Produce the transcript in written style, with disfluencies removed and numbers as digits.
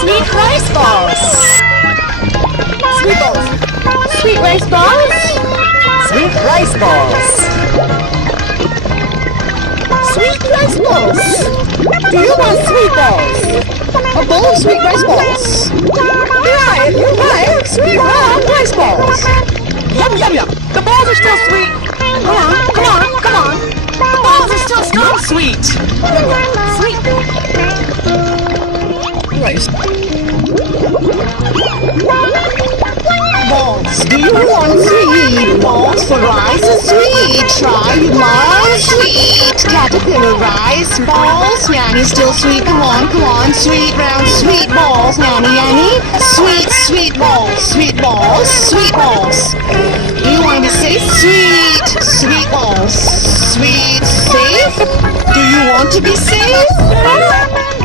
Sweet rice balls. Sweet balls. Sweet rice balls. Sweet rice balls. Sweet rice balls. Do you want sweet balls? A bowl of sweet rice balls. You like sweet rice balls. Yum, yum, yum. The balls are still sweet. Come on, come on, come on. The balls are still sweet. Sweet. Rice. Balls. Do you want sweet balls for rice is sweet? Try my sweet caterpillar rice balls. Yanny still sweet. Come on, come on. Sweet round sweet balls. Yanny, yanny. Sweet, sweet balls. Sweet balls. Sweet balls. You want to say sweet, sweet balls. Sweet, safe? Do you want to be safe?